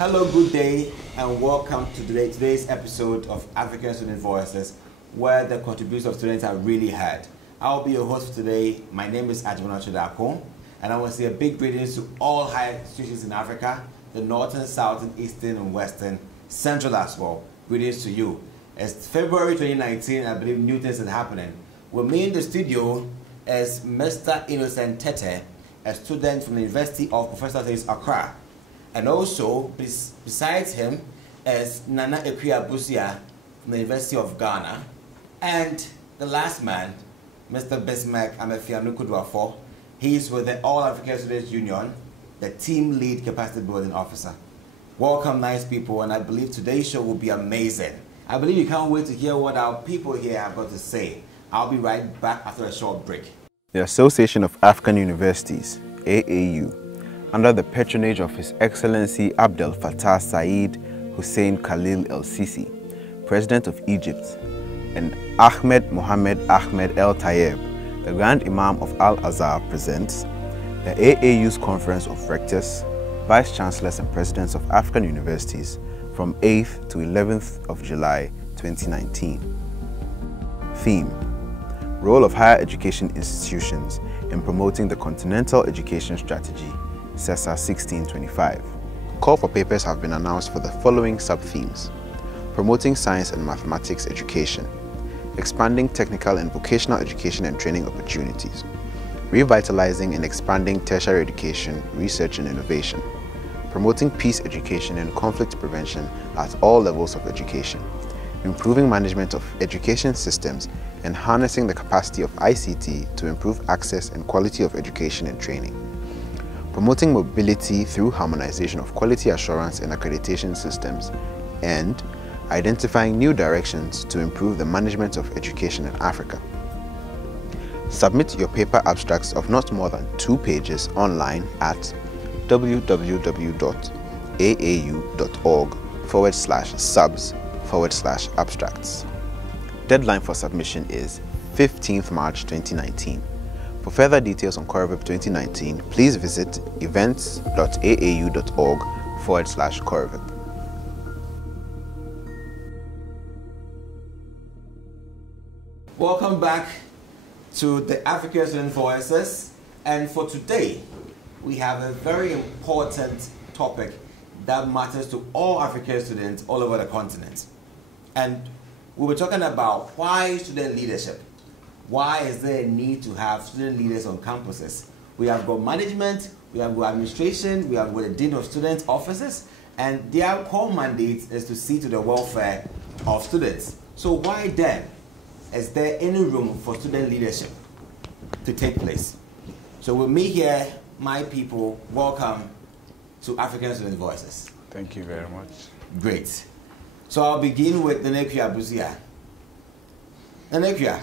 Hello, good day, and welcome to today's episode of African Student Voices, where the contributions of students are really heard. I'll be your host for today. My name is Agyemang Darko, and I want to say a big greetings to all higher institutions in Africa, the northern, southern, eastern, and western, central as well. Greetings to you. It's February 2019, I believe new things are happening. With me in the studio is Mr. Innocent Tetteh, a student from the University of Professional Studies, Accra. And also, besides him, is Nana Ekua Busia from the University of Ghana. And the last man, Mr. Bismark Kudoafor. He is with the All African Students Union, the team lead capacity building officer. Welcome, nice people, and I believe today's show will be amazing. I believe you can't wait to hear what our people here have got to say. I'll be right back after a short break. The Association of African Universities, AAU, under the patronage of His Excellency Abdel Fattah Said Hussein Khalil El-Sisi, President of Egypt, and Ahmed Mohamed Ahmed El-Tayeb, the Grand Imam of Al-Azhar, presents the AAU's Conference of Rectors, Vice Chancellors and Presidents of African Universities from 8th to 11th of July 2019. Theme: Role of Higher Education Institutions in Promoting the Continental Education Strategy, CESA 1625. Call for papers have been announced for the following sub-themes: Promoting Science and Mathematics Education, Expanding Technical and Vocational Education and Training Opportunities, Revitalizing and Expanding Tertiary Education, Research and Innovation, Promoting Peace Education and Conflict Prevention at all levels of education, Improving Management of Education Systems and Harnessing the Capacity of ICT to Improve Access and Quality of Education and Training, Promoting Mobility through Harmonization of Quality Assurance and Accreditation Systems, and Identifying New Directions to Improve the Management of Education in Africa. Submit your paper abstracts of not more than 2 pages online at www.aau.org/subs/abstracts. Deadline for submission is 15th March 2019. For further details on CoreVip 2019, please visit events.aau.org/CoreVip. Welcome back to the African Student Voices, and for today, we have a very important topic that matters to all African students all over the continent. And we were talking about why student leadership. Why is there a need to have student leaders on campuses? We have got management, we have got administration, we have got the dean of student offices, and their core mandate is to see to the welfare of students. So why then is there any room for student leadership to take place? So with me here, my people, welcome to African Student Voices. Thank you very much. Great. So I'll begin with Nana Ekua Busia. Nana Ekua,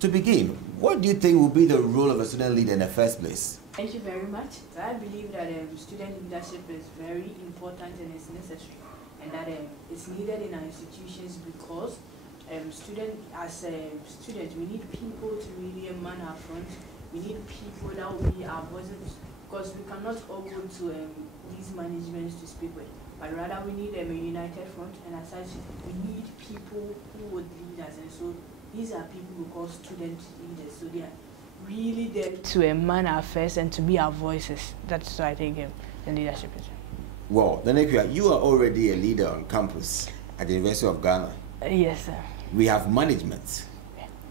to begin, what do you think will be the role of a student leader in the first place? Thank you very much. So I believe that student leadership is very important and it's necessary, and that it's needed in our institutions because as a student, we need people to really man our front. We need people that will be our voices, because we cannot all go to these managements to speak with, but rather we need a united front, and as such, we need people who would lead us. And so these are people we call student leaders. So they are really there to man our affairs and to be our voices. That's what I think the leadership is. Well, Nana Ekua, you are already a leader on campus at the University of Ghana. Yes, sir. We have management.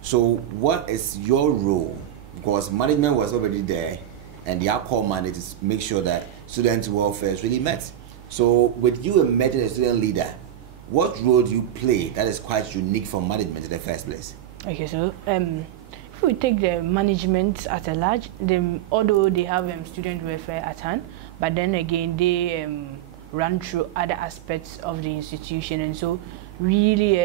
So what is your role? Because management was already there, and their core mandate is to make sure that student welfare is really met. So with you emerging as a student leader, what role do you play that is quite unique for management in the first place? Okay, so if we take the management at a large, although they have student welfare at hand, but then again they run through other aspects of the institution, and so really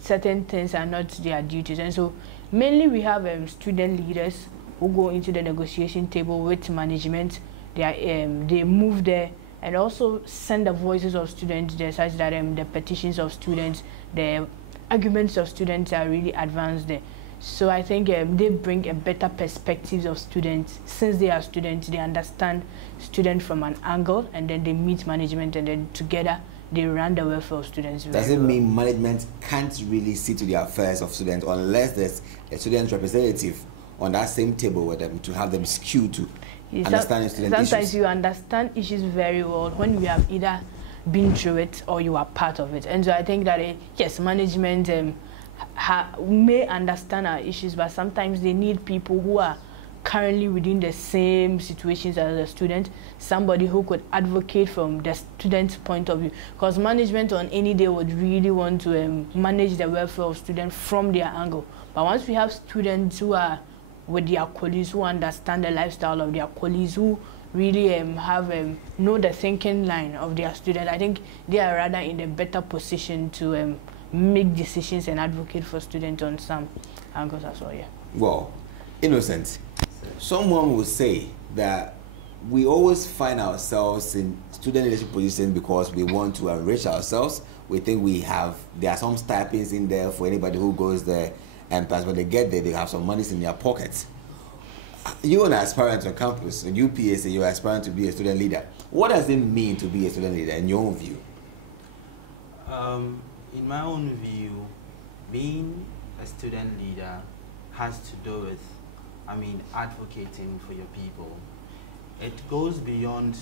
certain things are not their duties. And so mainly we have student leaders who go into the negotiation table with management. They move there and also send the voices of students there, such that the petitions of students, the arguments of students are really advanced there. So I think they bring a better perspective of students. Since they are students, they understand students from an angle, and then they meet management, and then together they run the welfare of students. Does it mean management can't really see to the affairs of students unless there's a student representative on that same table with them to have them skewed to understanding student issues? Sometimes you understand issues very well when you have either been through it or you are part of it. And so I think that, yes, management may understand our issues, but sometimes they need people who are currently within the same situations as the student, somebody who could advocate from the student's point of view. Because management on any day would really want to manage the welfare of students from their angle. But once we have students who are with their colleagues, who understand the lifestyle of their colleagues, who really know the thinking line of their students, I think they are rather in a better position to make decisions and advocate for students on some angles as well. Yeah. Well, Innocent, someone would say that we always find ourselves in student leadership positions because we want to enrich ourselves. We think there are some stipends in there for anybody who goes there, and plus when they get there, they have some money in their pockets. You are an aspirant on campus, in UPSA, you're aspiring to be a student leader. What does it mean to be a student leader in your own view? In my own view, being a student leader has to do with, advocating for your people. It goes beyond,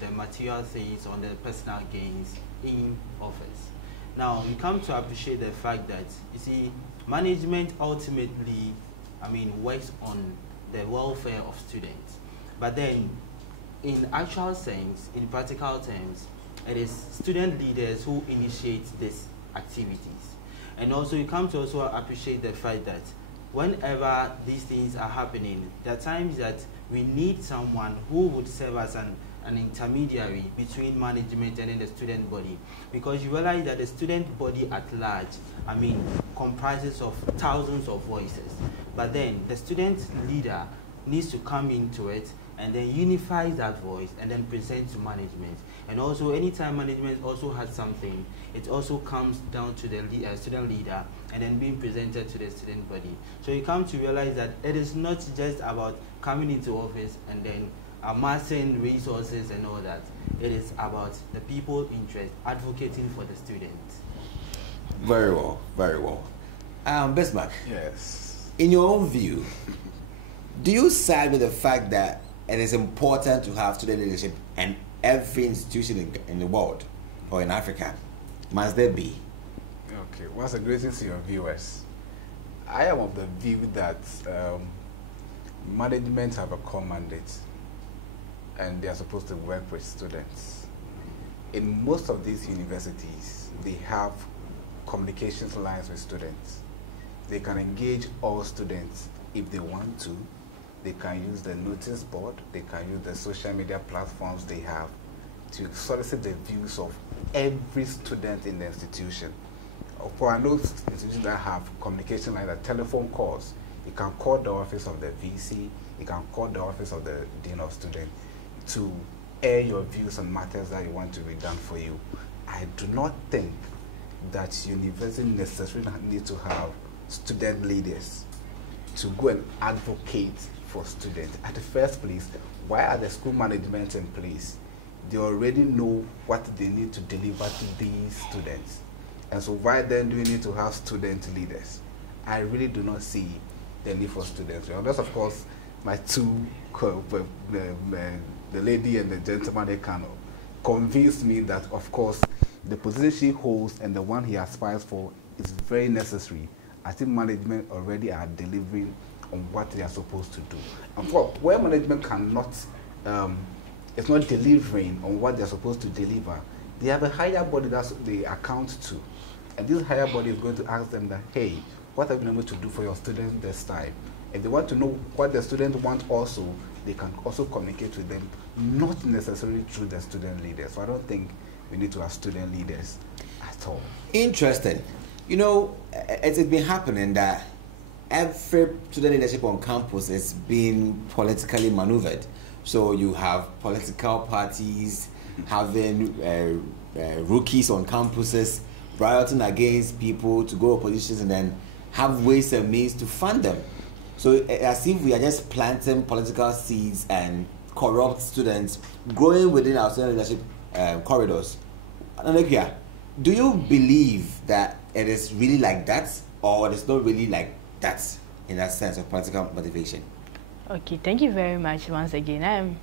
the material things or the personal gains in office. Now, you come to appreciate the fact that, you see, management ultimately, works on the welfare of students. But then, in actual sense, in practical terms, it is student leaders who initiate these activities. And also, you come to also appreciate the fact that whenever these things are happening, there are times that we need someone who would serve as an intermediary between management and then the student body, because you realize that the student body at large, comprises of thousands of voices, but then the student leader needs to come into it and then unify that voice and then present to management. And also, anytime management also has something, it also comes down to the student leader and then being presented to the student body. So you come to realize that it is not just about coming into office and then amassing resources and all that. It is about the people interest, advocating for the students. Very well, very well. Bismark. Yes. In your own view, do you side with the fact that it is important to have student leadership in every institution in the world or in Africa? Must there be? Okay, once again, greetings to your viewers. I am of the view that management have a core mandate and they are supposed to work with students. In most of these universities, they have communications lines with students. They can engage all students if they want to. They can use the notice board, they can use the social media platforms they have to solicit the views of every student in the institution. For I know institutions that have communication like that, telephone calls, you can call the office of the VC, you can call the office of the Dean of Students to air your views on matters that you want to be done for you. I do not think that university necessarily need to have student leaders to go and advocate for students. At the first place, why are the school management in place? They already know what they need to deliver to these students. And so why then do we need to have student leaders? I really do not see the need for students. Unless, of course, my two, the lady and the gentleman, they can convince me that, of course, the position she holds and the one he aspires for is very necessary. I think management already are delivering on what they are supposed to do. And for where management cannot, it's not delivering on what they're supposed to deliver, they have a higher body that they account to. And this higher body is going to ask them that, hey, what have you been able to do for your students this time? If they want to know what the students want also, they can also communicate with them, not necessarily through the student leaders. So I don't think we need to have student leaders at all. Interesting. You know, it's been happening that every student leadership on campus is being politically maneuvered. So you have political parties having rookies on campuses rioting against people to go to positions and then have ways and means to fund them. So as if we are just planting political seeds and corrupt students growing within our student leadership corridors. Okyere, do you believe that it is really like that, or it is not really like that in that sense of political motivation? Okay, thank you very much once again.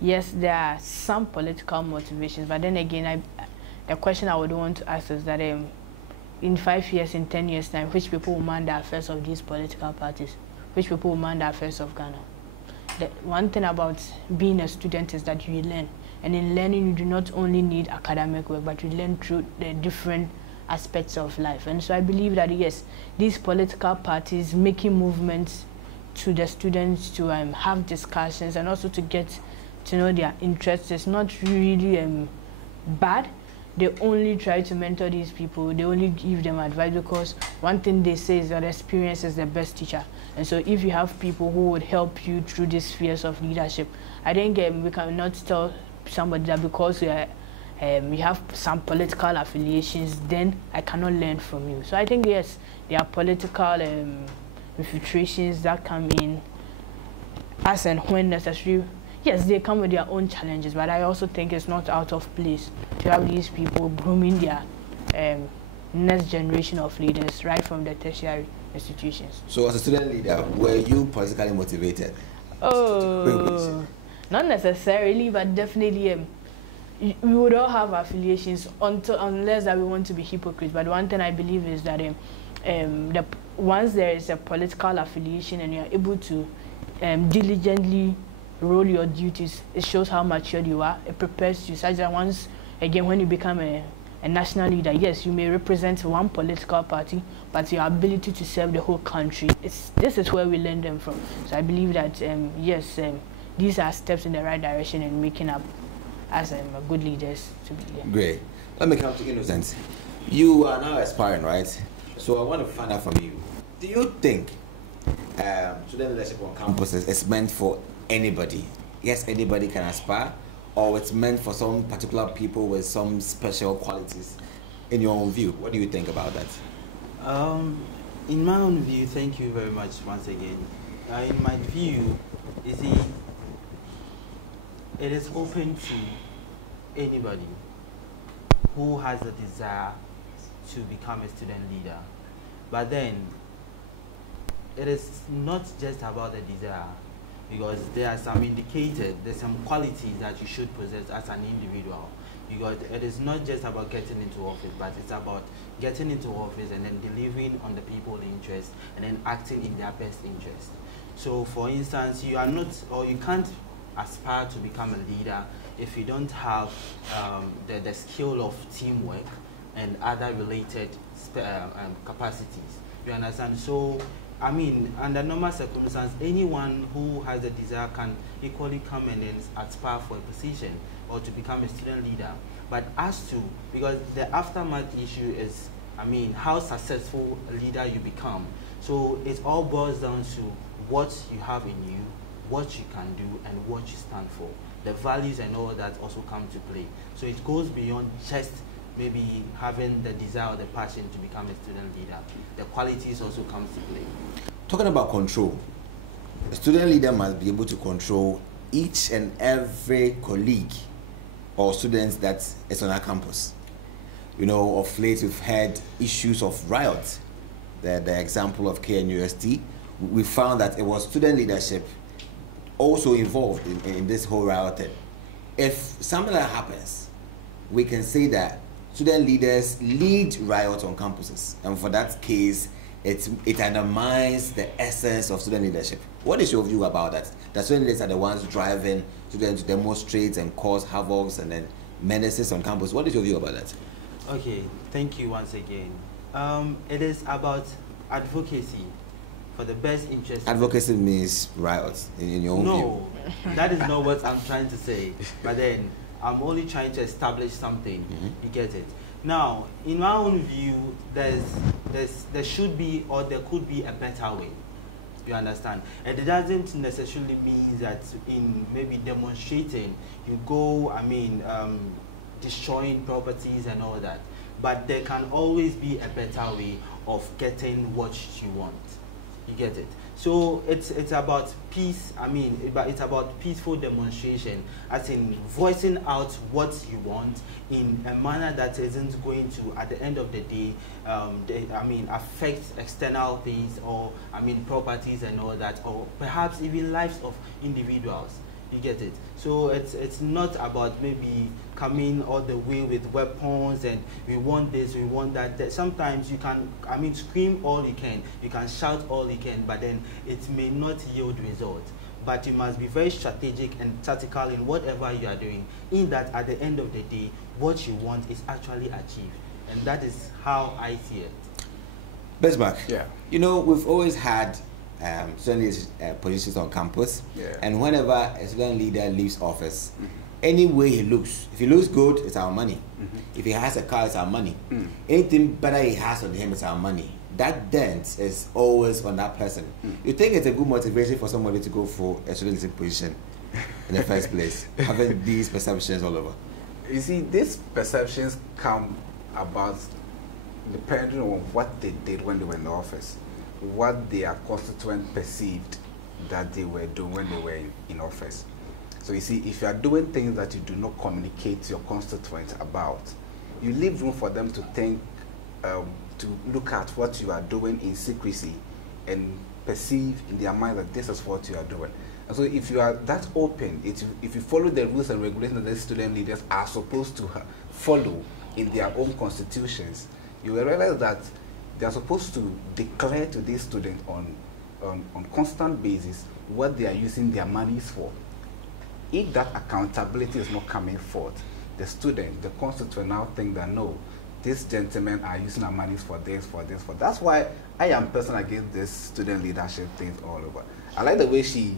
Yes, there are some political motivations, but then again, the question I would want to ask is that in 5 years, in 10 years' time, which people will man the affairs of these political parties? Which people will man the affairs of Ghana? The one thing about being a student is that you learn. And in learning, you do not only need academic work, but you learn through the different aspects of life. And so I believe that, yes, these political parties making movements to the students to have discussions and also to get to know their interests is not really bad. They only try to mentor these people. They only give them advice, because one thing they say is that experience is the best teacher. And so if you have people who would help you through these spheres of leadership, I think we cannot tell somebody that because you have some political affiliations, then I cannot learn from you. So I think, yes, there are political infiltrations that come in as and when necessary. Yes, they come with their own challenges, but I also think it's not out of place to have these people grooming their next generation of leaders right from the tertiary institutions. So as a student leader, were you politically motivated? Oh, not necessarily, but definitely we would all have affiliations unless that we want to be hypocrites. But one thing I believe is that once there is a political affiliation and you are able to diligently roll your duties, it shows how mature you are. It prepares you such that once again when you become a national leader, yes, you may represent one political party, but your ability to serve the whole country, this is where we learn them from. So I believe that yes, these are steps in the right direction in making up as good leaders to be. Yeah. Great. Let me come to Innocent. You are now aspiring, right? So I want to find out from you, do you think student leadership on campuses is meant for anybody? Yes, anybody can aspire, or it's meant for some particular people with some special qualities? In your own view, what do you think about that? In my own view, thank you very much once again. In my view, you see, it is open to anybody who has a desire to become a student leader. But then, it is not just about the desire, because there are some there's some qualities that you should possess as an individual. Because it is not just about getting into office, but it's about getting into office and then delivering on the people's interest and then acting in their best interest. So for instance, you are not, or you can't aspire to become a leader if you don't have the skill of teamwork and other related capacities. You understand? So I mean, under normal circumstances, anyone who has a desire can equally come and then aspire for a position or to become a student leader. But as to, because the aftermath issue is, I mean, how successful a leader you become. So it all boils down to what you have in you, what you can do, and what you stand for. The values and all that also come to play. So it goes beyond just maybe having the desire or the passion to become a student leader. The qualities also comes to play. Talking about control, a student leader must be able to control each and every colleague or students that is on our campus. You know, of late we've had issues of riot. The example of KNUST, we found that it was student leadership also involved in this whole riot thing. If something like that happens, we can say that student leaders lead riots on campuses, and for that case, it undermines the essence of student leadership. What is your view about that? That student leaders are the ones driving students to demonstrate and cause havocs and then menaces on campus. What is your view about that? Okay, thank you once again. It is about advocacy for the best interest. Advocacy means riots, in your own view? No, that is not what I'm trying to say. But then, I'm only trying to establish something. You get it? Now, in my own view, there should be, or there could be a better way. You understand? And it doesn't necessarily mean that in maybe demonstrating, you go, I mean, destroying properties and all that. But there can always be a better way of getting what you want. You get it? So it's about peace. I mean, it's about peaceful demonstration, as in voicing out what you want in a manner that isn't going to, at the end of the day, affect external things, or properties and all that, or perhaps even lives of individuals. You get it? So it's not about maybe coming all the way with weapons and we want this, we want that. Sometimes you can, scream all you can shout all you can, but then it may not yield results. But you must be very strategic and tactical in whatever you are doing, in that at the end of the day, what you want is actually achieved. And that is how I see it. Bismark, yeah. You know, we've always had certainly positions on campus, and whenever a student leader leaves office, any way he looks, if he looks good, it's our money. If he has a car, it's our money. Anything better he has on him, it's our money. That dent is always on that person. You think it's a good motivation for somebody to go for a student leadership position in the first place, having these perceptions all over? You see, these perceptions come about depending on what they did when they were in the office, what their constituents perceived that they were doing when they were in office. So you see, if you are doing things that you do not communicate to your constituents about, you leave room for them to think, to look at what you are doing in secrecy and perceive in their mind that this is what you are doing. And so if you are that open, if you follow the rules and regulations that the student leaders are supposed to follow in their own constitutions, you will realize that they are supposed to declare to these students on constant basis what they are using their monies for. If that accountability is not coming forth, the student, the constituent now think that no, these gentlemen are using our monies for this, for this, for that. That's why I am personally against this student leadership thing all over. I like the way she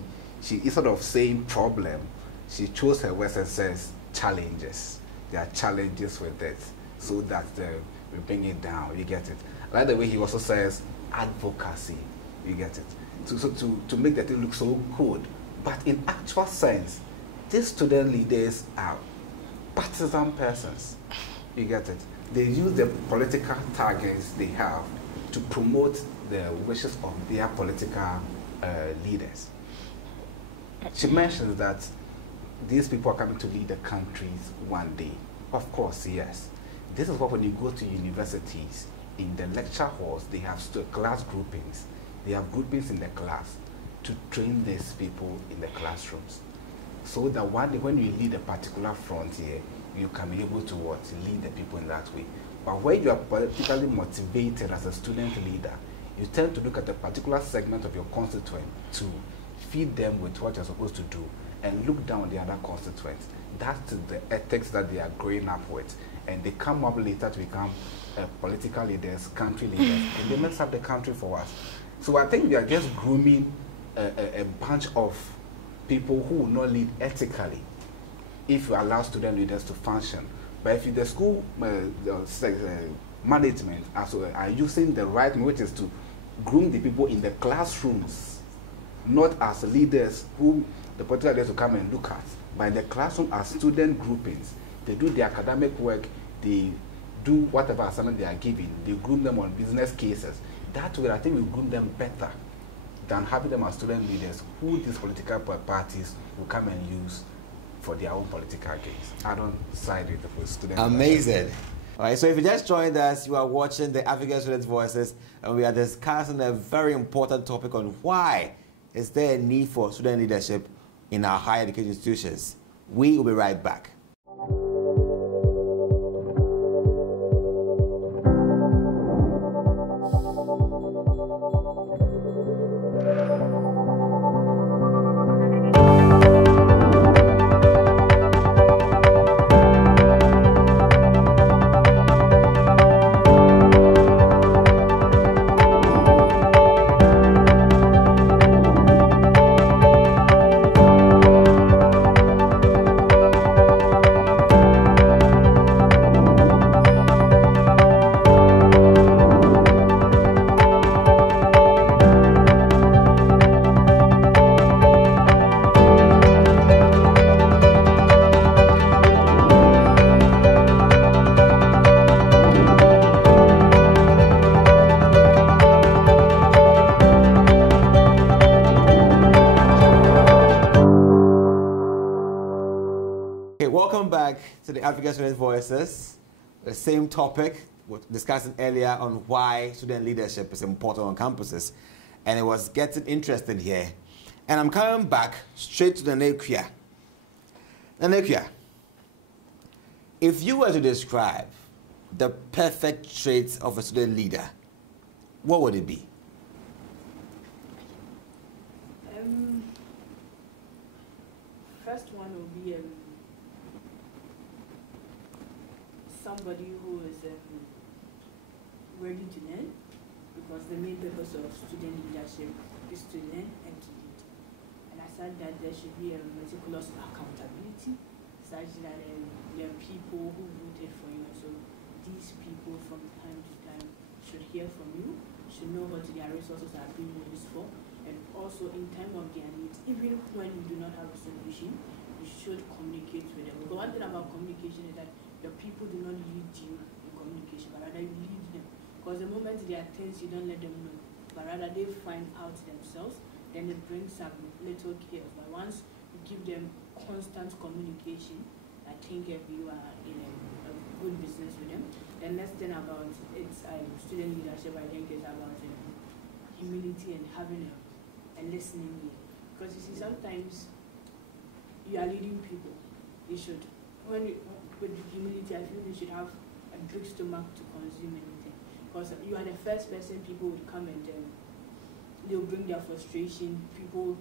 instead of saying problem, she chose her words and says challenges. There are challenges with it, so that we bring it down. You get it? I like the way he also says advocacy. You get it? To make that thing look so good. But in actual sense, these student leaders are partisan persons. You get it? They use the political targets they have to promote the wishes of their political leaders. She mentions that these people are coming to lead the countries one day. Of course, yes. This is what when you go to universities, in the lecture halls, they have class groupings. They have groupings in the class to train these people in the classrooms. So that one day when you lead a particular frontier, you can be able to lead the people in that way. But when you are politically motivated as a student leader, you tend to look at a particular segment of your constituent to feed them with what you're supposed to do and look down on the other constituents. That's the ethics that they are growing up with. And they come up later to become political leaders, country leaders, and they mess up the country for us. So I think we are just grooming a bunch of people who will not lead ethically if you allow student leaders to function. But if the school management are using the right, which is to groom the people in the classrooms, not as leaders who the political leaders will come and look at, but in the classroom as student groupings. They do the academic work, they do whatever assignment they are given, they groom them on business cases. That way, I think we groom them better than having them as student leaders who these political parties will come and use for their own political gains. I don't side with students. Amazing. All right, so if you just joined us, you are watching the African Students' Voices, and we are discussing a very important topic on why is there a need for student leadership in our higher education institutions. We will be right back. Okay, welcome back to the African Student Voices. The same topic we were discussing earlier on why student leadership is important on campuses. And it was getting interesting here. And I'm coming back straight to the Ekua. The Ekua, if you were to describe the perfect traits of a student leader, what would it be? First one will be somebody who is ready to learn, because the main purpose of student leadership is to learn and to lead. And aside that, there should be a meticulous accountability, such that there are people who voted for you, and so these people from time to time should hear from you, should know what their resources are being used for, and also in time of their needs, even when you do not have a solution, you should communicate with them. The one thing about communication is that the people do not lead you in communication, but rather you lead them. Because the moment there are things you don't let them know, but rather they find out themselves, then it brings some little chaos. But once you give them constant communication, I think if you are in a good business with them. The next thing about it's student leadership, I think, is about humility and having a listening ear. Because you see, sometimes you are leading people. You should, with humility, I feel you should have a big stomach to consume anything. Because you are the first person people will come and they'll bring their frustration. People,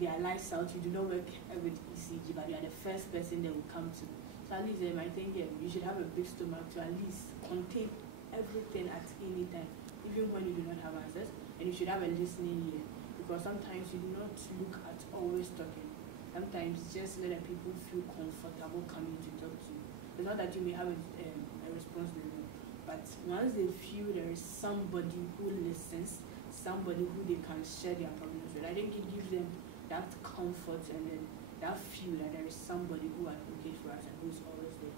their lives out. You do not work with ECG, but you are the first person they will come to. So at least I think you should have a big stomach to at least contain everything at any time, even when you do not have answers. And you should have a listening ear, because sometimes you do not look at always talking. Sometimes just let the people feel comfortable coming to talk to you. It's not that you may have a response to them, but once they feel there is somebody who listens, somebody who they can share their problems with, I think it gives them that comfort and then that feel that there is somebody who advocates for us and who is always there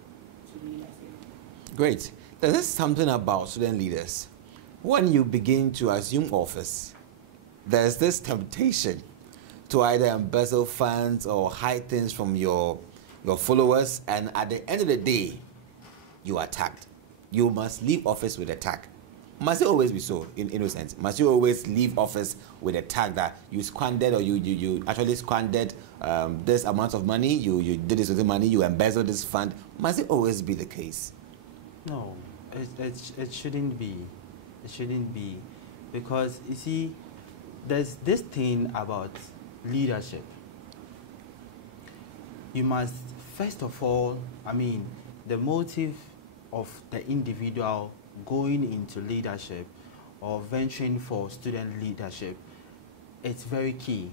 to lead us in. Great. There's something about student leaders. When you begin to assume office, there's this temptation to either embezzle funds or hide things from your followers, and at the end of the day, you are tagged. You must leave office with a tag. Must it always be so, in innocence? Must you always leave office with a tag that you squandered, or you actually squandered this amount of money, you did this with the money, you embezzled this fund? Must it always be the case? No, it shouldn't be. It shouldn't be, because you see, there's this thing about leadership. You must, first of all, the motive of the individual going into leadership or venturing for student leadership, it's very key.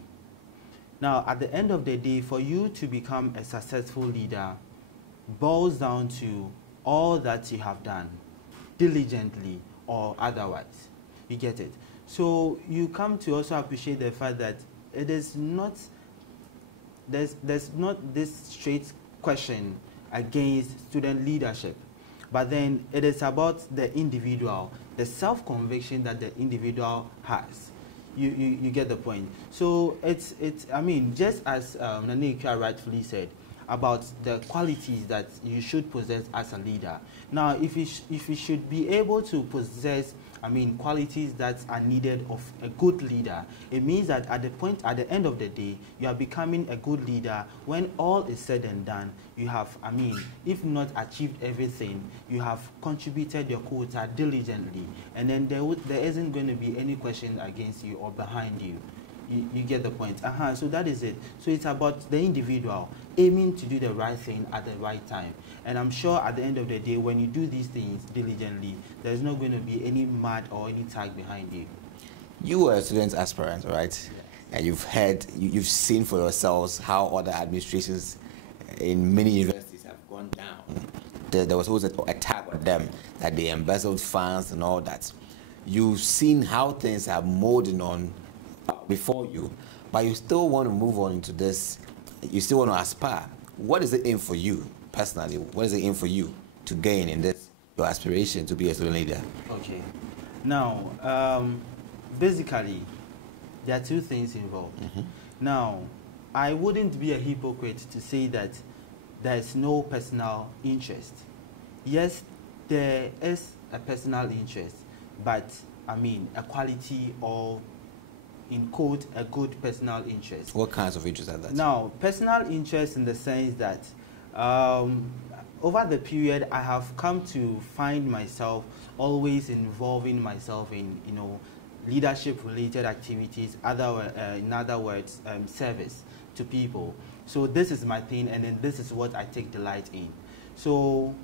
Now, at the end of the day, for you to become a successful leader boils down to all that you have done, diligently or otherwise. You get it? So you come to also appreciate the fact that it is not, there's not this straight question against student leadership, but then it is about the individual, the self-conviction that the individual has. You get the point. So it's just as Ekua rightfully said about the qualities that you should possess as a leader. Now, if you should be able to possess qualities that are needed of a good leader, it means that at the end of the day, you are becoming a good leader when all is said and done. You have, if not achieved everything, you have contributed your quota diligently, and then there isn't going to be any question against you or behind you. You get the point. So that is it. So it's about the individual aiming to do the right thing at the right time. And I'm sure at the end of the day, when you do these things diligently, there's not going to be any mad or any tag behind you. You were a student aspirant, right? Yes. And you've seen for yourselves how other administrations in many universities have gone down. There was always a tag on them that they embezzled funds and all that. You've seen how things are molding on before you, but you still want to move on into this. You still want to aspire. What is the aim for you personally? What is the aim for you to gain in this, your aspiration to be a student leader? Okay. Now, basically, there are two things involved. Now, I wouldn't be a hypocrite to say that there is no personal interest. Yes, there is a personal interest, but I mean a quality or, in quote, a good personal interest. What kinds of interests are that? Now, personal interest in the sense that over the period I have come to find myself always involving myself in, you know, leadership related activities, in other words, service to people. So this is my thing, and then this is what I take delight in. So,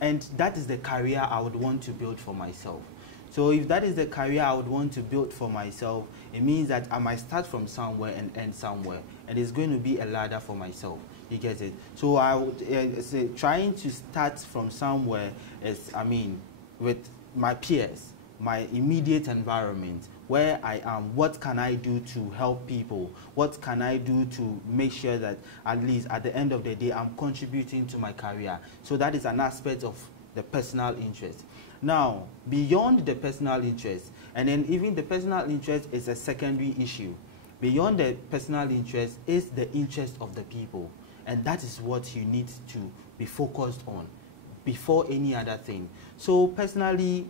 and that is the career I would want to build for myself. So if that is the career I would want to build for myself, it means that I might start from somewhere and end somewhere, and it's going to be a ladder for myself. You get it? So I would say trying to start from somewhere is, I mean, with my peers, my immediate environment, where I am, what can I do to help people? What can I do to make sure that at least at the end of the day I'm contributing to my career? So that is an aspect of the personal interest. Now, beyond the personal interest, and then even the personal interest is a secondary issue. Beyond the personal interest is the interest of the people. And that is what you need to be focused on before any other thing. So personally,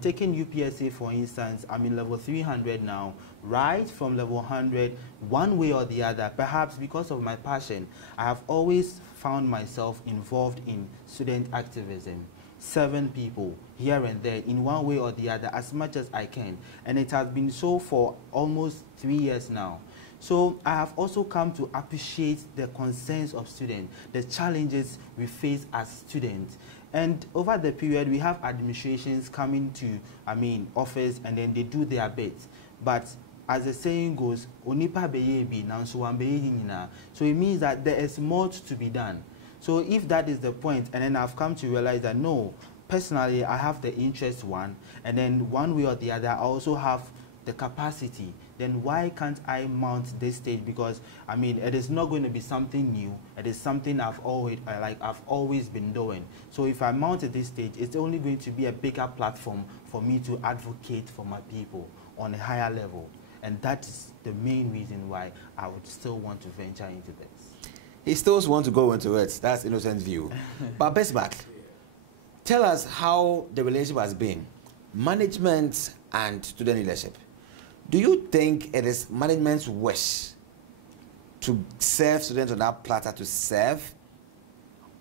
taking UPSA for instance, I'm in level 300 now. Right from level 100, one way or the other, perhaps because of my passion, I have always found myself involved in student activism. 7 people here and there in one way or the other, as much as I can. And it has been so for almost 3 years now. So I have also come to appreciate the concerns of students, the challenges we face as students. And over the period, we have administrations coming to, I mean, office, and then they do their bit. But as the saying goes, Onipa beyebi, nanso wambeye. So it means that there is more to be done. So if that is the point, and then I've come to realize that no, personally I have the interest one, and then one way or the other I also have the capacity, then why can't I mount this stage? Because I mean, it is not going to be something new. It is something I've always been doing. So if I mount at this stage, it's only going to be a bigger platform for me to advocate for my people on a higher level. And that is the main reason why I would still want to venture into this. He still wants to go into it. That's innocent view. But Bismark, tell us how the relationship has been, management and student leadership. Do you think it is management's wish to serve students on that platter to serve,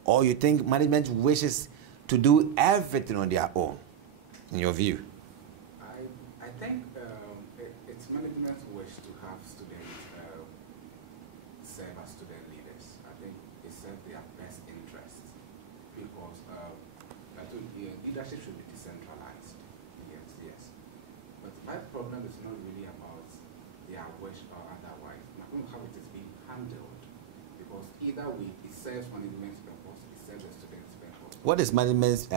or you think management wishes to do everything on their own, in your view? I think it's management's wish to have students serve as student leaders. I think it serves their best interests, because leadership should be decentralized. Yes. But my problem is not really about their wish or otherwise. I don't know how it is being handled, because either way, it serves management's purpose, it serves the student's purpose. What is management's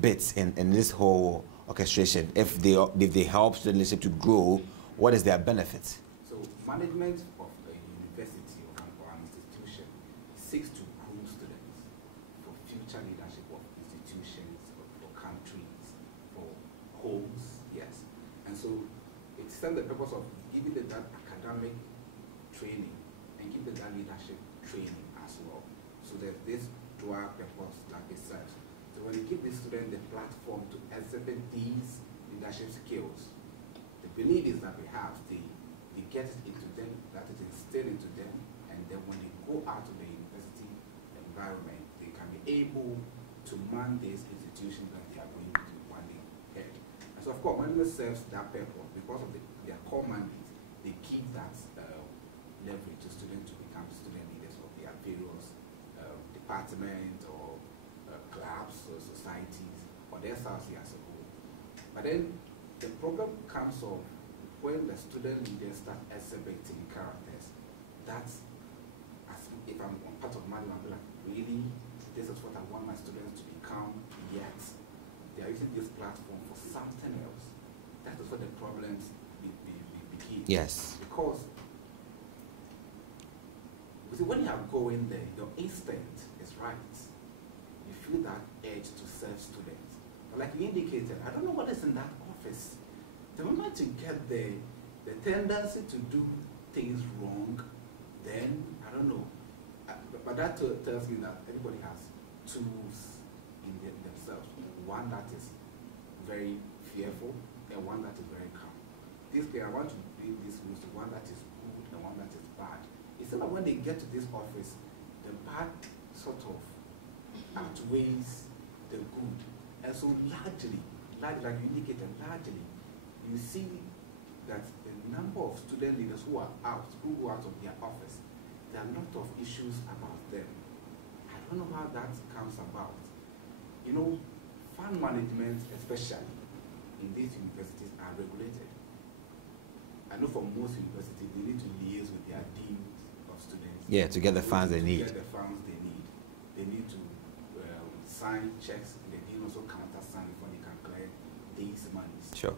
bits in this whole orchestration? If they help student leadership to grow, what is their benefit? So management of a university or an institution seeks to groom students for future leadership of institutions, for countries, for homes, yes. And so it serves the purpose of giving them that academic training and giving them that leadership training as well. So there's this dual purpose that it serves. So when you give the student the platform to exhibit these leadership skills, the belief is that they get it into them, that it is instilled into them, and then when they go out to the university environment, they can be able to man these institutions that they are going to one day head. And so of course, management serves that purpose because of their core mandate. They give that leverage to students to become student leaders of their various departments or clubs or societies or their society as a whole. But then the problem comes of when the student leaders start exhibiting characters. That's, as if I'm part of management, I'm like, really, this is what I want my students to become, yet they are using this platform for something else. That is where the problems begin. Yes. Because you see, when you are going there, your instinct is right. You feel that edge to serve students. But like you indicated, I don't know what is in that office. The moment you get there, the tendency to do things wrong, then, I don't know. But But that tells me that everybody has tools in themselves. One that is very fearful and one that is very calm. This way, I want to build this rules to one that is good and one that is bad. It's so that when they get to this office, the bad sort of outweighs the good. And so largely, like you indicated, largely, you see that the number of student leaders who are out, who go out of their office, there are a lot of issues about them. I don't know how that comes about. You know, fund management, especially in these universities, are regulated. I know for most universities, they need to liaise with their deans of students. Yeah, to get the funds they need. To get the funds they need. They need to sign checks, and the dean also countersign before they can clear these monies. Sure.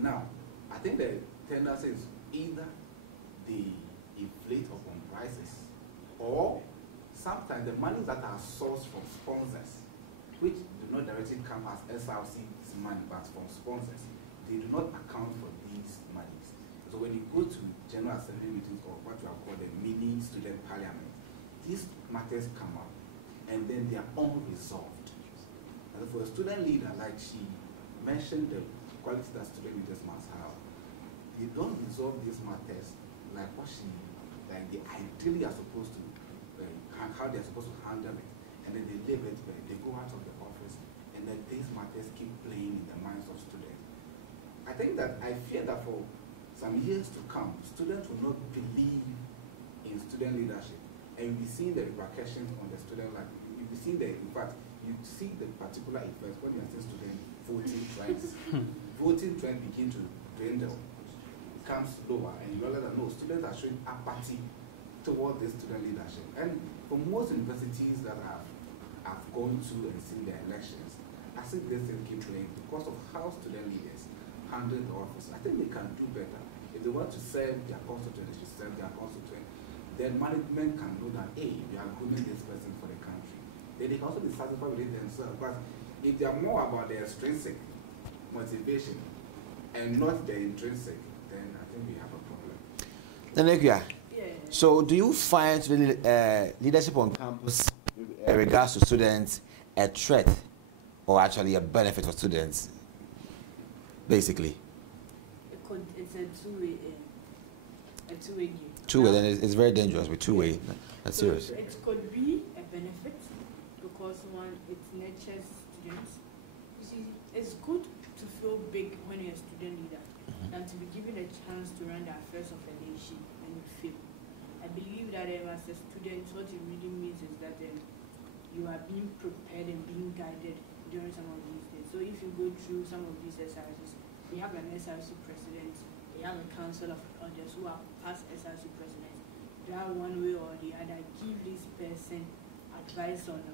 Now, I think the tendency is either they inflate upon prices, or sometimes the monies that are sourced from sponsors, which do not directly come as SRC's money, but from sponsors, they do not account for these monies. So when you go to General Assembly meetings, or what you have called the mini student parliament, these matters come up, and then they are unresolved. And for a student leader, like she mentioned the quality that student leaders must have, they don't resolve these matters like what they ideally are supposed to, how they are supposed to handle it, and then they leave it, they go out of the office, and then these matters keep playing in the minds of students. I think that I fear that for some years to come, students will not believe in student leadership, and you'll be seeing the repercussions on the student life. You'll be seeing in fact, you see the particular effects when you're seeing student voting trends. Voting trend begin to dwindle, becomes lower, and you realize that no, students are showing apathy toward this student leadership. And for most universities that I've gone to and seen their elections, I think this thing keep playing because of how student leaders handle the office. I think they can do better. If they want to serve their constituent, they should serve their constituent. Then management can know that, hey, we are grooming this person for the country. Then they can also be satisfied with it themselves. But if they are more about their extrinsic motivation and not the intrinsic, then I think we have a problem. Then Ekua, so do you find leadership on campus in regards to students a threat or actually a benefit for students, basically? It's a two-way game. Two-way, then it's very dangerous with two-way. That's so serious. It could be a benefit because one, it nurtures students. You see, it's good to feel big when you're a student leader than to be given a chance to run the affairs of a nation and you fail. I believe that as a student, what it really means is that you are being prepared and being guided during some of these days. So if you go through some of these SRCs, we have an SRC president, we have a council of elders who are past SRC presidents. That one way or the other give this person advice on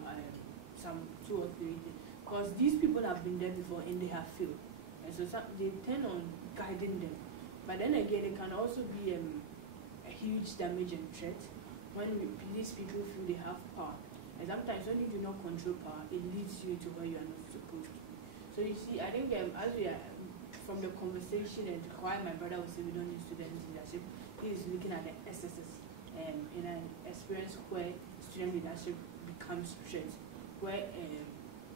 some 2 or 3 things. Because these people have been there before and they have failed. And so they tend on guiding them. But then again, it can also be a huge damage and threat when these people feel they have power. And sometimes when you do not control power, it leads you to where you are not supposed to. So you see, I think as we are, from the conversation and why my brother would say we don't need student leadership, he is looking at the SSS in an experience where student leadership becomes threat, where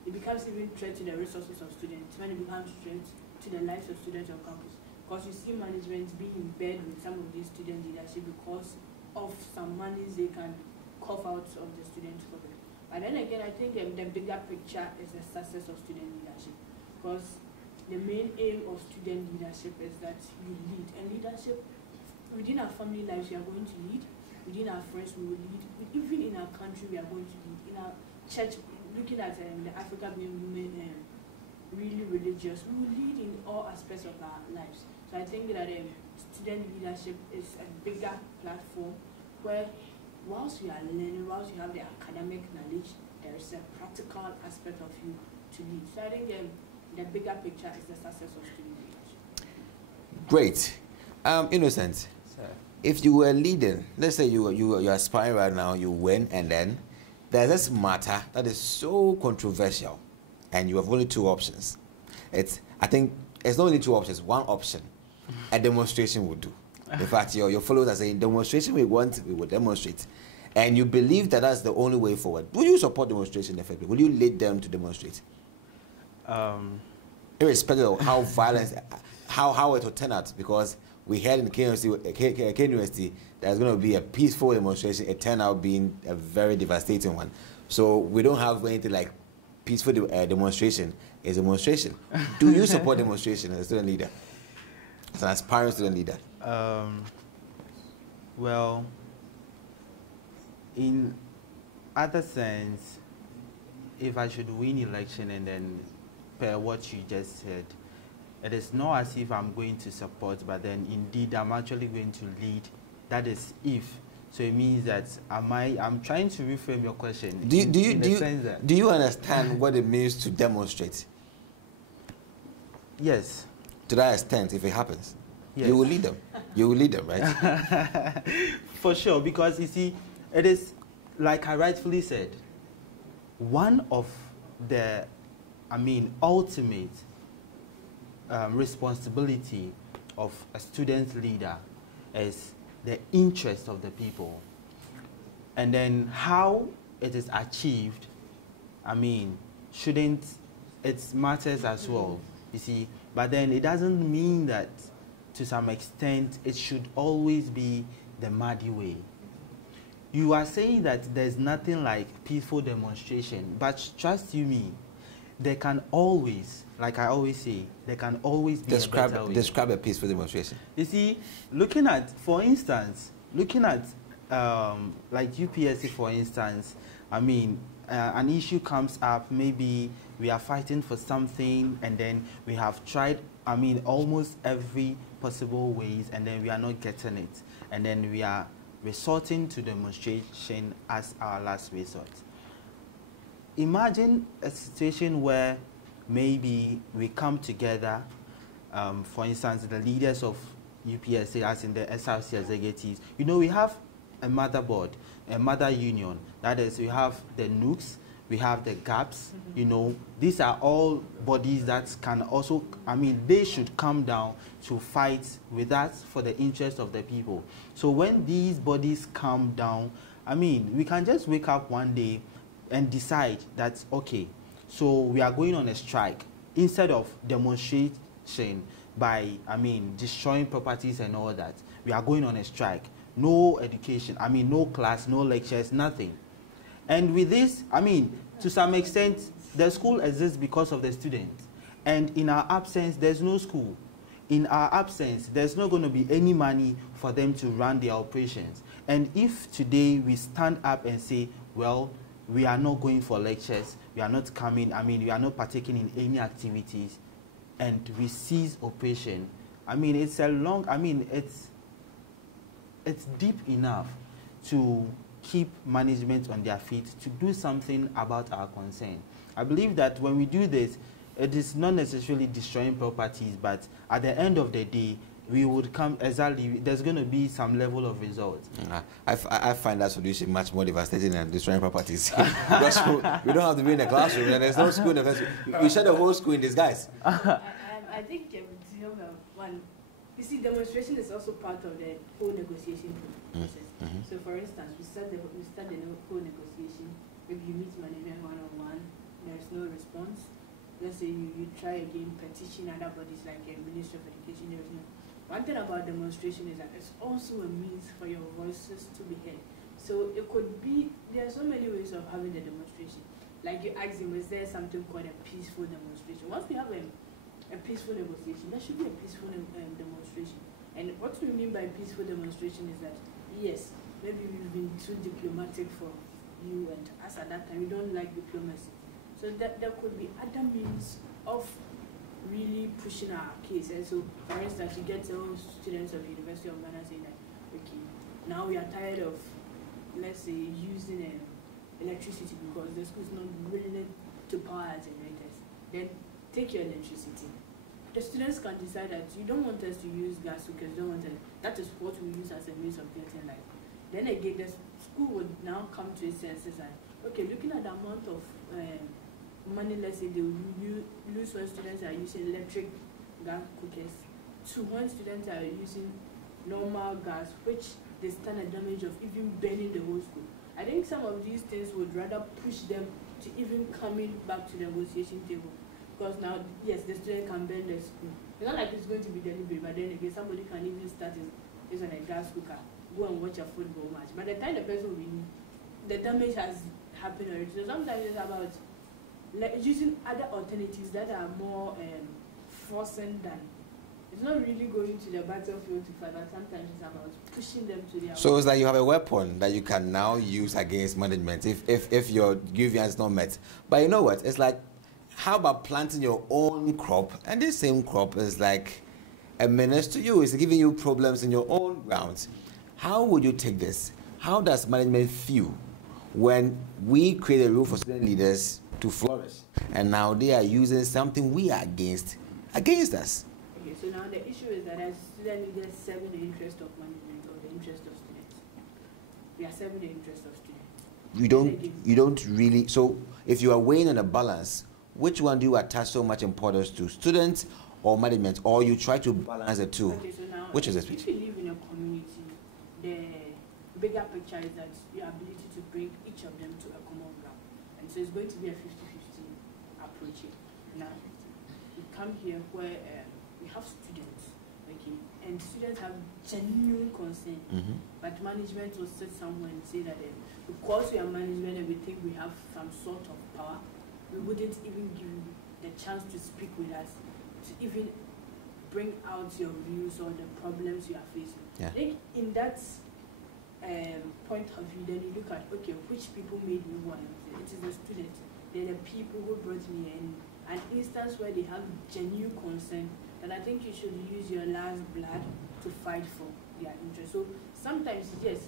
it becomes even threat to the resources of students, when it becomes threat to the lives of students on campus. Because you see management being in bed with some of these student leadership because of some monies they can cough out of the students for them. But then again, I think the bigger picture is the success of student leadership. Because the main aim of student leadership is that you lead. And leadership, within our family lives, we are going to lead. Within our friends, we will lead. Even in our country, we are going to lead. In our church, looking at the Africa being women really religious, we will lead in all aspects of our lives. So I think that student leadership is a bigger platform where whilst you are learning, whilst you have the academic knowledge, there is a practical aspect of you to lead. So I think the bigger picture is the success of student leadership. Great. Innocent, if you were leading, let's say you're aspiring right now, you win, and then there's this matter that is so controversial, and you have only 2 options. I think it's not only 2 options, 1 option. A demonstration would do. In fact, your followers are saying, demonstration we want, we will demonstrate. and you believe that that's the only way forward, will you support demonstration effectively? Will you lead them to demonstrate? Irrespective of how violent, how it will turn out, because we heard in K University there's going to be a peaceful demonstration. It turned out being a very devastating one. So we don't have anything like peaceful demonstration. It's a demonstration. Do you support demonstration as a student leader, as an aspiring student leader? Well, in other sense, if I should win election and then per what you just said, it is not as if I'm going to support, but then indeed I'm actually going to lead. That is if. So it means that I'm trying to reframe your question. Do you understand what it means to demonstrate? Yes. To that extent, if it happens, yes. You will lead them. You will lead them, right? For sure, because you see, it is, like I rightfully said, one of the, ultimate responsibility of a student leader is the interest of the people. And then how it is achieved, shouldn't, it matters as well, you see. But then it doesn't mean that to some extent it should always be the muddy way. You are saying that there's nothing like peaceful demonstration, but trust you me, there can always, like I always say, there can always be a better way. Describe a peaceful demonstration. You see, looking at, for instance, like UPSC, for instance, an issue comes up, maybe we are fighting for something, and then we have tried, almost every possible ways, and then we are not getting it. And then we are resorting to demonstration as our last resort. Imagine a situation where maybe we come together, for instance, the leaders of UPSA, as in the SRC executives. You know, we have a mother board, a mother union. That is, we have the NUCs, we have the GAPs, you know. These are all bodies that can also, they should come down to fight with us for the interest of the people. So when these bodies come down, we can just wake up one day and decide that, okay, so we are going on a strike instead of demonstration by, destroying properties and all that. We are going on a strike. No education, no class, no lectures, nothing. And with this, to some extent, the school exists because of the students. And in our absence, there's no school. In our absence, there's not going to be any money for them to run their operations. And if today we stand up and say, well, we are not going for lectures, we are not coming, we are not partaking in any activities, and we cease operation, it's a long, it's deep enough to keep management on their feet to do something about our concern. I believe that when we do this, it is not necessarily destroying properties, but at the end of the day, we would come exactly, there's going to be some level of results. I find that solution much more devastating than destroying properties. Because we don't have to be in the classroom, and there's no school in the classroom. We shut the whole school in disguise. I think, one, you see, demonstration is also part of the whole negotiation process. So, for instance, we start the whole negotiation. Maybe you meet management one-on-one, there's no response. Let's say you try again, petition other bodies like the Ministry of Education, there is no. One thing about demonstration is that it's also a means for your voices to be heard. So it could be, there are so many ways of having the demonstration. Like you asked him, is there something called a peaceful demonstration? Once we have a peaceful negotiation, there should be a peaceful demonstration. And what we mean by peaceful demonstration is that, yes, maybe we've been too diplomatic for you and us at that time, we don't like diplomacy. So that there could be other means of really pushing our case. And so, for instance, you get some students of the University of Ghana saying that, okay, now we are tired of, let's say, using electricity because the school is not willing to power our generators. Then take your electricity. The students can decide that you don't want us to use gas because you don't want us, that is what we use as a means of getting light. Then again, the school would now come to its senses and, okay, looking at the amount of money, let's say, they will lose when students are using electric gas cookers to when students are using normal gas, which they stand a damage of even burning the whole school. I think some of these things would rather push them to even coming back to the negotiation table. Because now, yes, the student can bend the school. It's not like it's going to be deliberate, but then again, somebody can even start is on a gas cooker, go and watch a football match. By the time the person will win, the damage has happened already. So sometimes it's about using other alternatives that are more forcing than. It's not really going to the battlefield to fight, but sometimes it's about pushing them to their. So it's like you have a weapon that you can now use against management if your grievance is not met. But you know what? It's like, how about planting your own crop, and this same crop is like a menace to you. It's giving you problems in your own grounds. How would you take this? How does management feel when we create a rule for student leaders to flourish, and now they are using something we are against us? Okay, so now the issue is that as student leaders serving the interest of management or the interest of students, we are serving the interest of students. You don't really. So if you are weighing on a balance, which one do you attach so much importance to, students or management, or you try to balance the two? Okay, so now, which is it? If you live in a community, the bigger picture is that your ability to bring each of them to a common ground. And so it's going to be a 50-50 approach here. Now, we come here where we have students, okay, and students have genuine concern, but management will sit somewhere and say that because we are management and we think we have some sort of power, we wouldn't even give you the chance to speak with us, to even bring out your views or the problems you are facing. Yeah. I think in that point of view, then you look at, okay, which people made me who I am. It is the students. They're the people who brought me in. An instance where they have genuine concern, then I think you should use your last blood to fight for their interest. So sometimes, yes.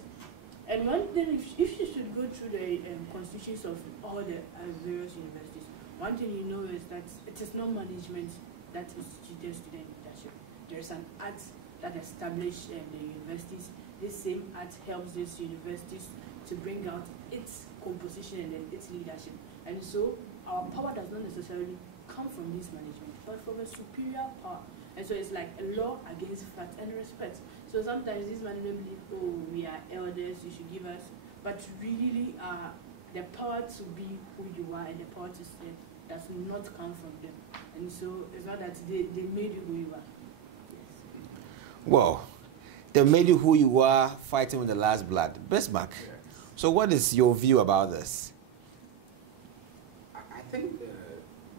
And one thing, if you should go through the constitutions of all the various universities, one thing you know is that it is not management that institutes student leadership. There is an act that established the universities. This same act helps these universities to bring out its composition and then its leadership. And so our power does not necessarily come from this management, but from a superior power. And so it's like a law against fact and respect. So sometimes these management believe, oh, we are elders, you should give us, but really the power to be who you are and the power to stay does not come from them. And so it's not that they made you who you are. Yes. Well, they made you who you are, fighting with the last blood. Bismark, yes. So what is your view about this? I think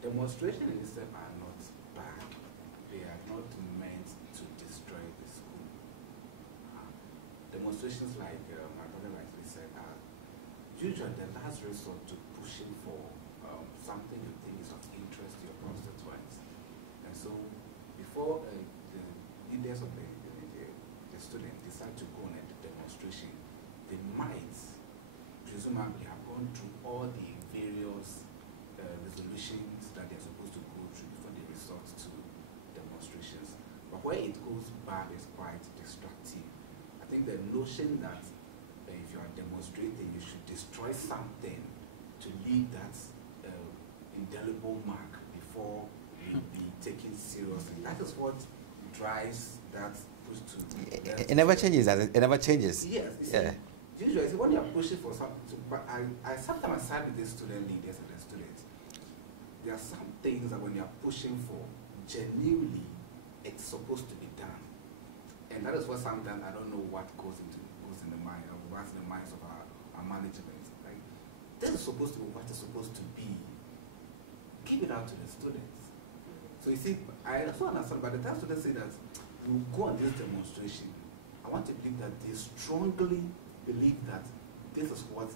demonstrations in itself are not bad. They are not meant to destroy the school. Demonstrations, like my brother rightly said, are usually the last resort to pushing for something you think is of interest to your constituents. And so before the leaders of the students decide to go on a demonstration, they might presumably have gone through all the various resolutions that they're supposed to go through before they resort to demonstrations. But where it goes bad is quite destructive. I think the notion that if you are demonstrating, you should destroy something to leave that indelible mark before you'll be taken seriously. That is what drives that push to. It never changes. It never changes. Yes. Yeah. Usually, when you are pushing for something, but I sometimes side with the student leaders and the students. There are some things that when you are pushing for, genuinely, it's supposed to be done. And that is what sometimes I don't know what goes in the mind, or what's in the minds of our management. Like, this is supposed to be what it's supposed to be. Give it out to the students. So you see, I also understand, by the time students say that you go on this demonstration, I want to believe that they strongly believe that this is what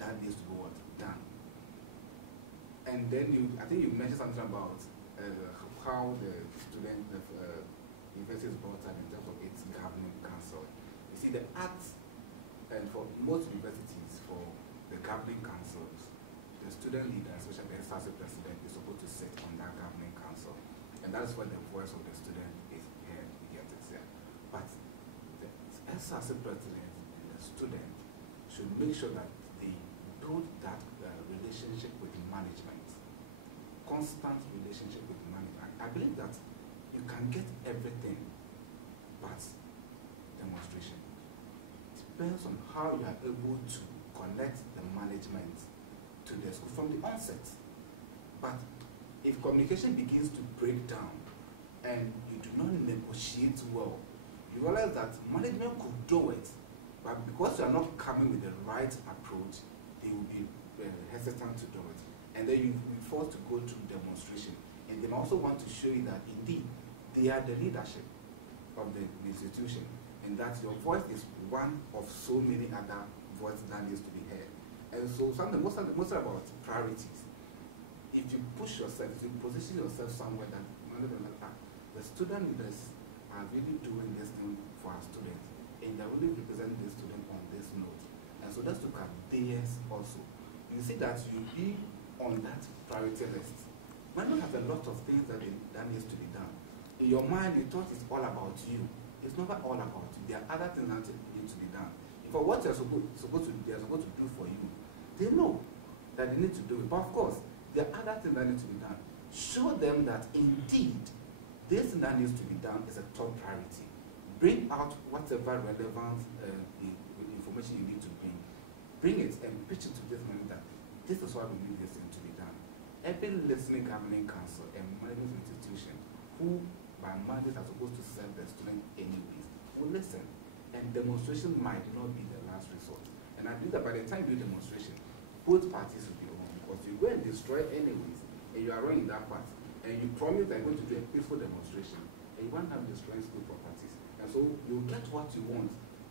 that needs to be done. And then I think you mentioned something about how the student university is brought up in terms of its governing council. You see, the act, and for most universities, for the governing councils, the student leader, especially the SRC president, is supposed to sit on that governing council. And that is where the voice of the student is heard, But the SRC president and the student should make sure that they build that relationship with management, constant relationship with management. I believe that you can get everything but demonstration. It depends on how you are able to connect the management to the school from the onset. But if communication begins to break down and you do not negotiate well, you realize that management could do it, but because you are not coming with the right approach, they will be hesitant to do it. And then you will be forced to go through demonstration. And they also want to show you that indeed they are the leadership of the institution, and that your voice is one of so many other voices that needs to be heard. And so something most about priorities. If you push yourself, if you position yourself somewhere that the student leaders are really doing this thing for our students, and they're really representing the student on this note. And so let's look at theirs also. You see that you be on that priority list. Management has a lot of things that needs to be done. In your mind, you thought it's all about you. It's never all about you. There are other things that need to be done. For what they're supposed to do for you, they know that they need to do it. But of course, there are other things that need to be done. Show them that indeed this thing that needs to be done is a top priority. Bring out whatever relevant information you need to bring. Bring it and pitch it to this man that this is what we need this thing to be done. Every listening governing council and management institution who by mandate are supposed to serve the student anyways will listen. And demonstration might not be the last resort. And I believe that by the time you do demonstration, both parties will be wrong, because you go and destroy anyways, and you are wrong in that part. And you promise that you're going to do a peaceful demonstration, and you won't have destroying school properties. And so you'll get what you want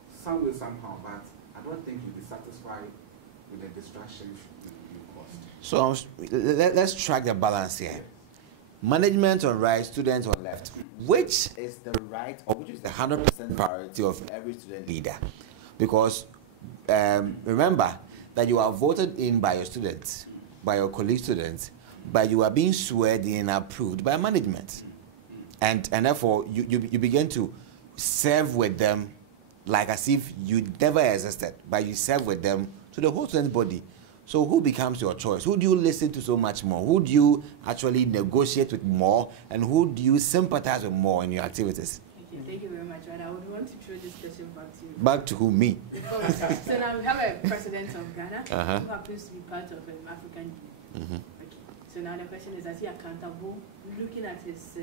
some way, somehow, but I don't think you'll be satisfied with the distractions you caused. So let's track the balance here. Management on right, students on left. Which is the right, or which is the 100% priority of every student leader? Because remember that you are voted in by your students, by your colleague students, but you are being sworn in and approved by management. And therefore, you begin to serve with them like as if you never existed, but you serve with them to the whole student body. So who becomes your choice? Who do you listen to so much more? Who do you actually negotiate with more? And who do you sympathize with more in your activities? Thank you very much. And I would want to throw this question back to you. Back to who, me? So now we have a president of Ghana who happens to be part of an African Union. Okay. So now the question is he accountable? Looking at his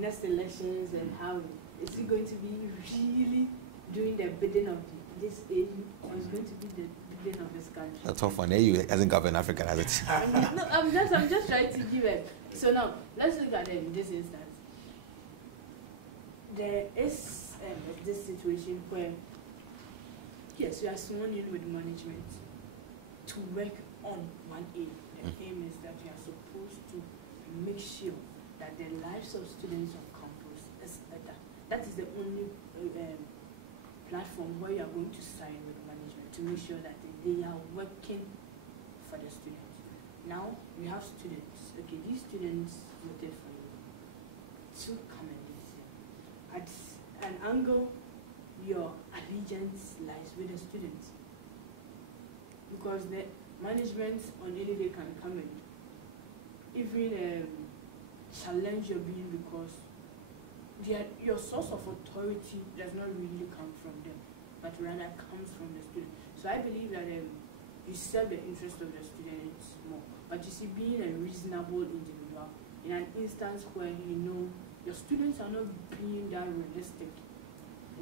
next elections and how is he going to be really doing the bidding of this AU, or is going to be the bidding of this country? A tough one. AU hasn't governed Africa, has it? No, I'm just trying to give it. So now let's look at this instance. There is this situation where, yes, we are sworn in with management to work on 1A. The aim is that we are supposed to make sure that the lives of students on campus is better. That is the only platform where you are going to sign with management to make sure that they are working for the students. Now, we have students. Okay, these students voted for you to come and listen. At an angle, your allegiance lies with the students. Because the management on any day can come and even challenge your being, because your source of authority does not really come from them, but rather comes from the student. So I believe that you serve the interest of the students more. But you see, being a reasonable individual, in an instance where you know your students are not being that realistic,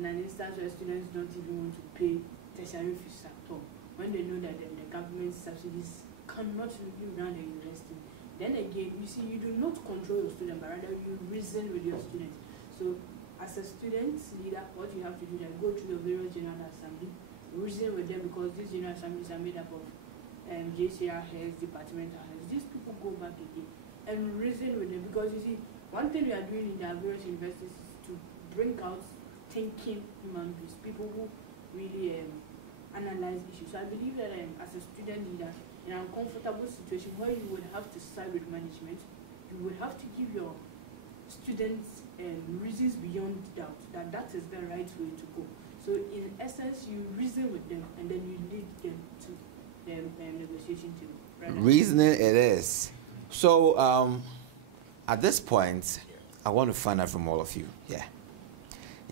in an instance where students don't even want to pay tertiary fees at all, when they know that the government subsidies cannot really run the university, then again, you see, you do not control your student, but rather you reason with your students. So, as a student leader, what you have to do is go through your various general assembly, reason with them, because these general assemblies are made up of JCR heads, departmental heads. These people go back again and reason with them, because you see, one thing we are doing in the various universities is to bring out thinking human beings, people who really analyze issues. So I believe that as a student leader, in an uncomfortable situation where you would have to side with management, you would have to give your students reasons beyond doubt that is the right way to go. So in essence, you reason with them and then you lead them to the negotiation table. Right? Reasoning it is. So at this point, I want to find out from all of you. Yeah.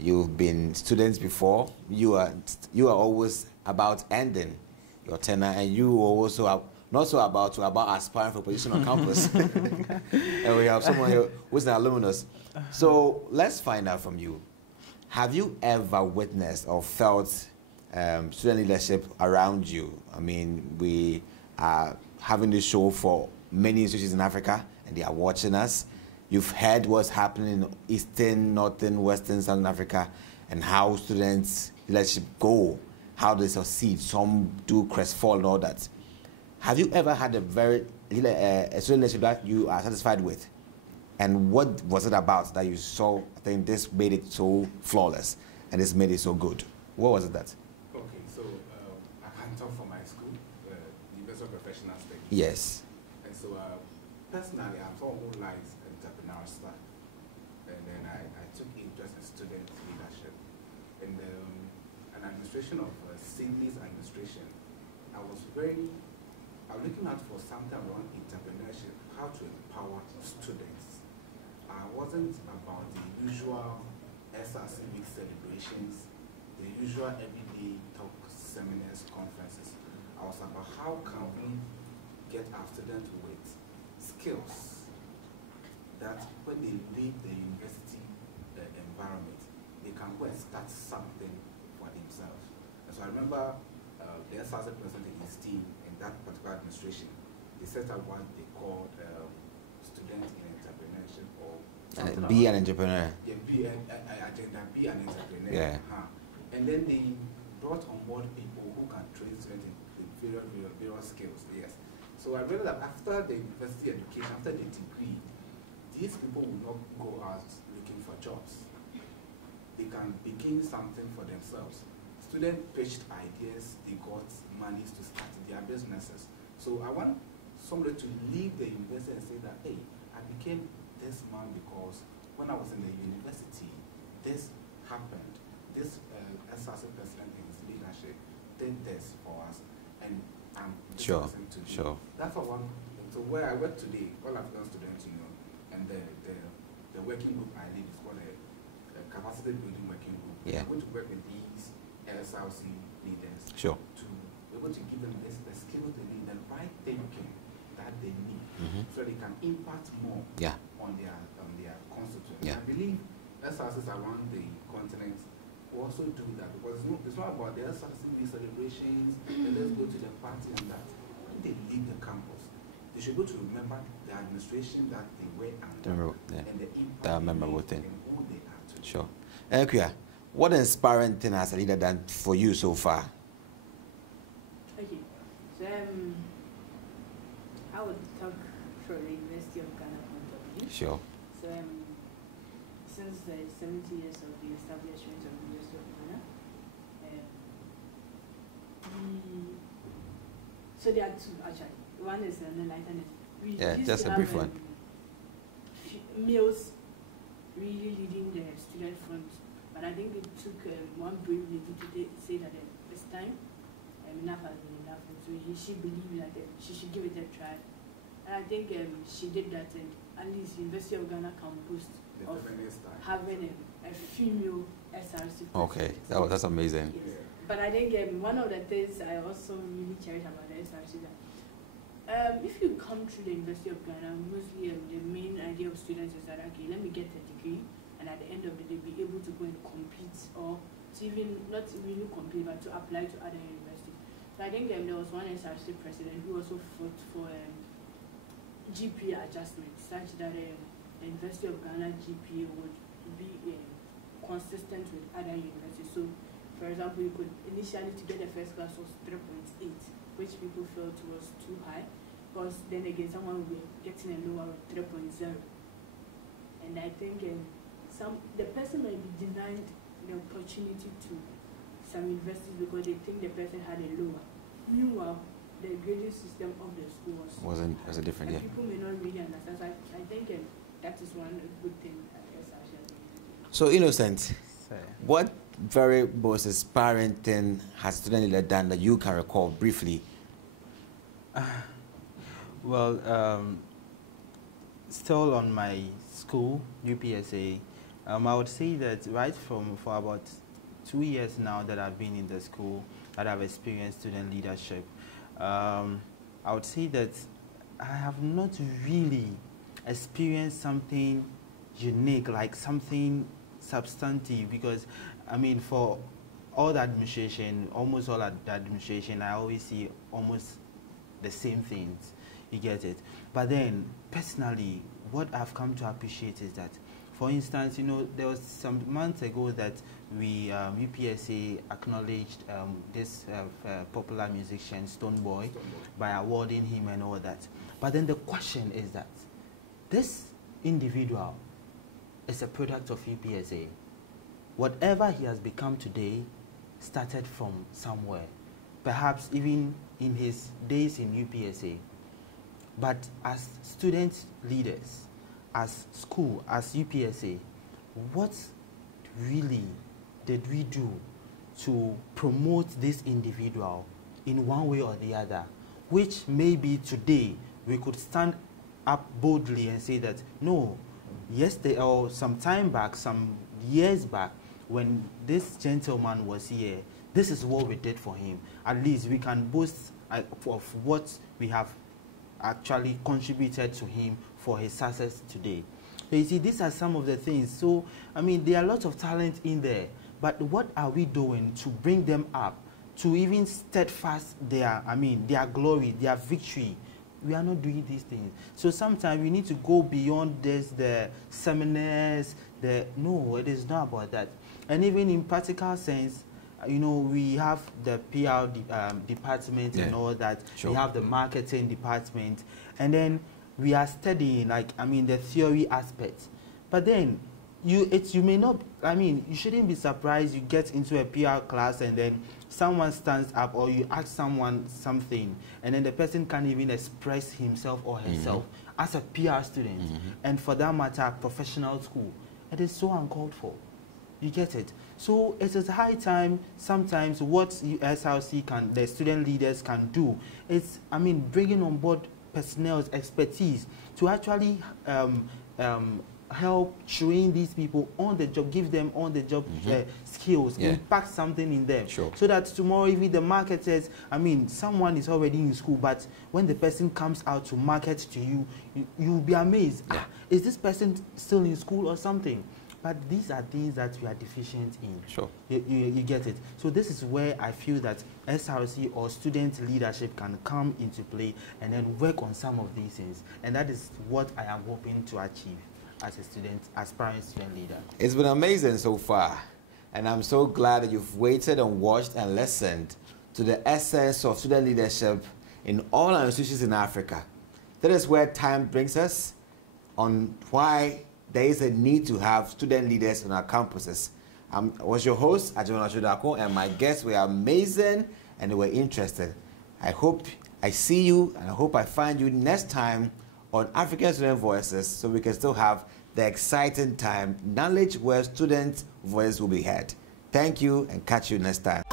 You've been students before. You are always about ending your tenure, and you also are not so about aspiring for position on campus. And we have someone here who's an alumnus. So let's find out from you. Have you ever witnessed or felt student leadership around you? I mean, we are having this show for many institutions in Africa, and they are watching us. You've heard what's happening in Eastern, Northern, Western, Southern Africa, and how students leadership go, how they succeed. Some do crestfall and all that. Have you ever had a student leadership that you are satisfied with? And what was it about that you saw, I think this made it so flawless and this made it so good? What was it that? Okay, so I can talk for my school, University of Professional Studies. Yes. And so personally, I'm someone who likes entrepreneurial stuff. And then I took interest in student leadership. And an administration of Sydney's administration, I was looking out for something around entrepreneurship, how to empower students. I wasn't about the usual SRC week celebrations, the usual everyday talk seminars, conferences. I was about how can we get our students with skills that when they leave the university environment, they can go and start something for themselves. And so I remember the SRC president and his team in that particular administration, they set up what they called student in entrepreneurship, or be an entrepreneur. Yeah, be an entrepreneur. Yeah. And then they brought on board people who can train students in various skills. Yes. So I realized that after the university education, after the degree, these people will not go out looking for jobs. They can begin something for themselves. Students pitched ideas, they got monies to start their businesses. So I want somebody to leave the university and say that, hey, I became this man because when I was in the university, this happened. This SRC president in his leadership did this for us, and I'm sure. That's what one. So where I work today, all African students, and the working group I lead is called a capacity building working group. Yeah. I'm going to work with these SRC leaders to be able to give them the skills they need, the right thinking that they need, so they can impact more on their constituents. Yeah. I believe SRCs around the continent will also do that, because it's not about the SRC celebrations, and let's go to the party and that. When they leave the campus, they should go to remember the administration that they were under and the impact that memorable thing. and who they are today. Sure. Ekua, what inspiring thing has a leader done for you so far? Okay, so I would talk from the University of Ghana point of view. Sure. So since the 70 years of the establishment of the University of Ghana, so there are two actually. One is an enlightenment. Just a brief one. Males really leading the student front, but I think it took one brave lady to say that it's time. Enough has been enough, and so she believed that she should give it a try. And I think she did that, and at least University of Ghana can boast of having a female SRC. Okay, that's amazing. Yes. But I think one of the things I also really cherish about the SRC is that if you come through the University of Ghana, mostly the main idea of students is that, okay, let me get a degree, and at the end of the day, be able to go and compete, or to even, not really compete, but to apply to other universities. So I think there was one SRC president who also fought for GPA adjustment, such that the University of Ghana GPA would be consistent with other universities. So, for example, you could initially, to get the first class was 3.8, which people felt was too high, because then again, someone will be getting a lower 3.0. And I think the person might be denied the opportunity to some universities because they think the person had a lower. Meanwhile, the grading system of the school was a different. And people may not really understand. So I think that is one good thing at SRC. So Innocent, what very most inspiring thing has student leader done that you can recall briefly? Well, still on my school, UPSA, I would say that for about 2 years now that I've been in the school, that I've experienced student leadership, I would say that I have not really experienced something unique, like something substantive, because I mean, for all the administration, almost all the administration, I always see almost the same things. You get it? But then, personally, what I've come to appreciate is that, for instance, you know, there was some months ago that we, UPSA, acknowledged this popular musician, Stonebwoy, by awarding him and all that. But then the question is that this individual is a product of UPSA. Whatever he has become today started from somewhere, perhaps even in his days in UPSA. But as student leaders, as school, as UPSA, what really did we do to promote this individual in one way or the other, which maybe today we could stand up boldly and say that, no, yesterday or some time back, some years back, when this gentleman was here, this is what we did for him. At least we can boast of what we have actually contributed to him for his success today. So you see, these are some of the things. So, I mean, there are lots of talent in there, but what are we doing to bring them up, to even steadfast their, I mean, their glory, their victory? We are not doing these things. So sometimes we need to go beyond this, the seminars, no, it is not about that. And even in practical sense, you know, we have the PR department and all that. Sure. We have the marketing department. And then we are studying, like, I mean, the theory aspect. But then you may not, I mean, you shouldn't be surprised you get into a PR class and then someone stands up or you ask someone something and then the person can't even express himself or herself as a PR student. And for that matter, professional school. It is so uncalled for. You get it? So it is high time sometimes what SRC can, the student leaders can do is, I mean, bringing on board personnel's expertise to actually help train these people on the job, give them on the job skills, impact something in them. Sure. So that tomorrow, even the marketers, I mean, someone is already in school, but when the person comes out to market to you, you'll be amazed. Yeah. Is this person still in school or something? But these are things that we are deficient in. Sure. You get it. So this is where I feel that SRC or student leadership can come into play and then work on some of these things. And that is what I am hoping to achieve as a student, aspiring student leader. It's been amazing so far. And I'm so glad that you've waited and watched and listened to the essence of student leadership in all our institutions in Africa. That is where time brings us on why there is a need to have student leaders on our campuses. I was your host, Agyemang, and my guests were amazing and they were interested. I hope I see you and I hope I find you next time on African Student Voices so we can still have the exciting time, knowledge where student voices will be heard. Thank you and catch you next time.